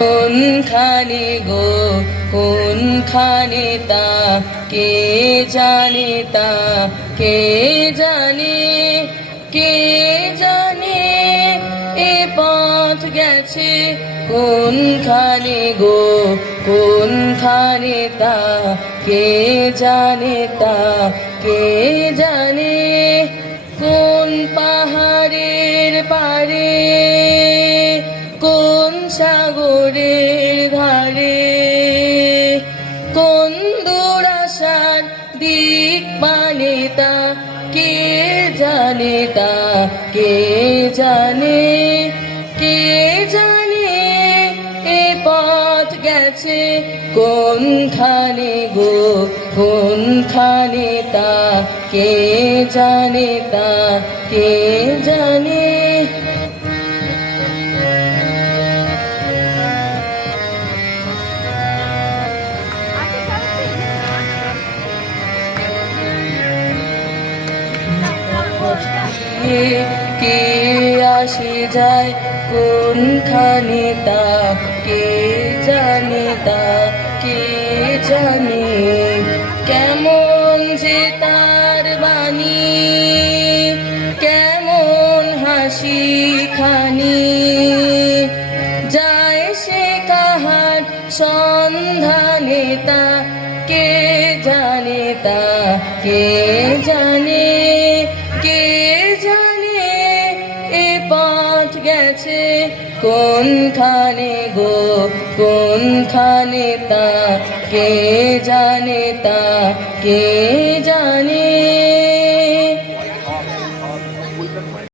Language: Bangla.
কোনখানে গো কোনখানে তা কে জানে তা কে জানে কে জানে এ পথ গেছে কোনখানে গো কোনখানে তা কে জানে তা কে জানে কোন পাহাড়ের পারে কোন সাগরের ধারে কোন দুরাশার দিক মানে তা কে জানে তা কে জানে কে জানে এ পথ গেছে কোনখানে গো কোনখানে তা কে জানে তা কে জানে কে আসে যায় কোনখানে তা কে জানে তা কে জানে কেমন যে তার বাণী কেমন হাসি খানি যায় সে কাহার সন্ধানে তা কে জানে তা কে জানে কে জানে এ পথ গেছে কোনখানে গো কোনখানে তা কে জানে তা কে